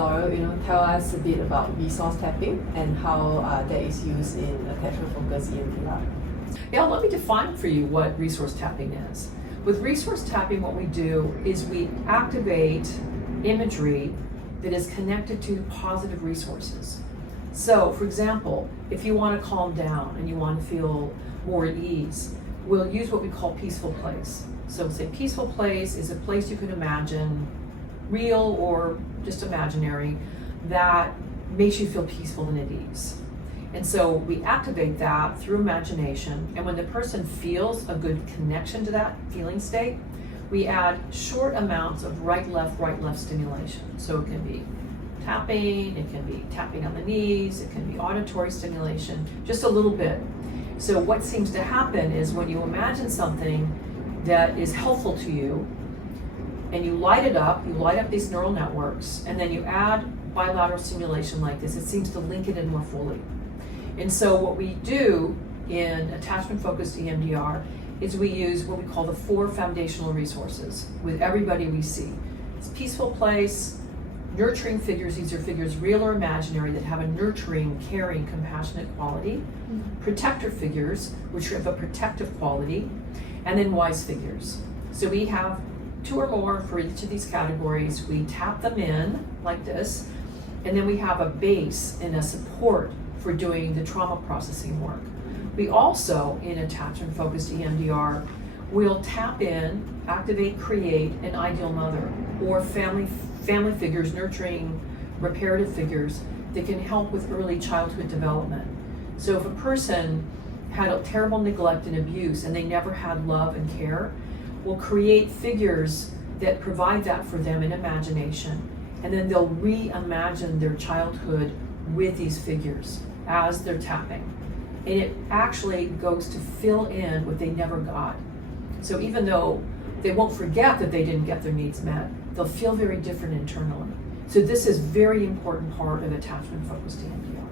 Laurel, tell us a bit about resource tapping and how that is used in attachment-focused EMDR. Yeah, let me define for you what resource tapping is. With resource tapping, what we do is we activate imagery that is connected to positive resources. So, for example, if you want to calm down and you want to feel more at ease, we'll use what we call peaceful place. So say peaceful place is a place you can imagine, real or just imaginary, that makes you feel peaceful and at ease. And so we activate that through imagination, and when the person feels a good connection to that feeling state, we add short amounts of right, left stimulation. So it can be tapping, it can be tapping on the knees, it can be auditory stimulation, just a little bit. So what seems to happen is when you imagine something that is helpful to you, and you light up these neural networks, and then you add bilateral stimulation like this, it seems to link it in more fully. And so what we do in attachment-focused EMDR is we use what we call the 4 foundational resources with everybody we see. It's peaceful place, nurturing figures, these are figures real or imaginary that have a nurturing, caring, compassionate quality, protector figures, which have a protective quality, and then wise figures. So we have 2 or more for each of these categories. We tap them in like this, and then we have a base and a support for doing the trauma processing work. We also, in attachment-focused EMDR, will tap in, activate, create an ideal mother or family figures, nurturing, reparative figures that can help with early childhood development. So if a person had a terrible neglect and abuse and they never had love and care, we'll create figures that provide that for them in imagination, and then they'll reimagine their childhood with these figures as they're tapping. And it actually goes to fill in what they never got. So even though they won't forget that they didn't get their needs met, they'll feel very different internally. So this is a very important part of attachment-focused EMDR.